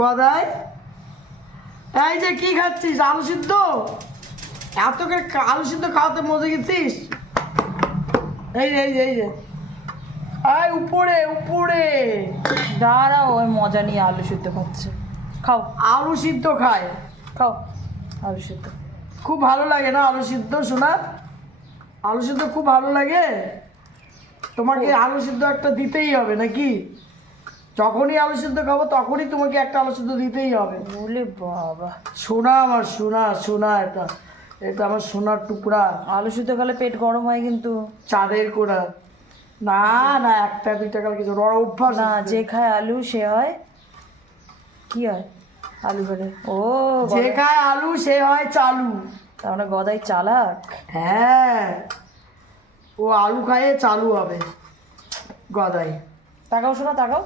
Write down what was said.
গদাই এই যে কি খাচ্ছিস? আলু সিদ্ধ? এত করে আলু সিদ্ধ খাওয়াতে মজে গেছিস? এই যে এই যে এই যে আয় উপরে উপরে দাঁড়াও, ওই মজা নিয়ে আলু সিদ্ধ খাচ্ছে। খাও, আলু সিদ্ধ খায়। খাও আলু সিদ্ধ। খুব ভালো লাগে না আলু সিদ্ধ? শোনা, আলু সিদ্ধ খুব ভালো লাগে। তোমাকে আলু সিদ্ধ একটা দিতেই হবে নাকি? যখনই আলু সিদ্ধ খাবো তখনই তোমাকে একটা আলু সিদ্ধ দিতেই হবে। বলে বাবা, সোনা আমার সোনা, সোনা এটা, এটা আমার সোনার টুকরা। আলু সিদ্ধ খেলে পেট গরম হয় কিন্তু। চাঁদের কোড়া। না না, একটা দুইটা কাল কিছু ওর অভ্যাস না, আছে। যে খায় আলু সে হয় কি হয়? আলু খেলে ও যে খায় আলু সে হয় চালু। তার মানে গদাই চালাক। হ্যাঁ, ও আলু খায় চালু হবে গদাই। তাকাও শোনা, তাকাও।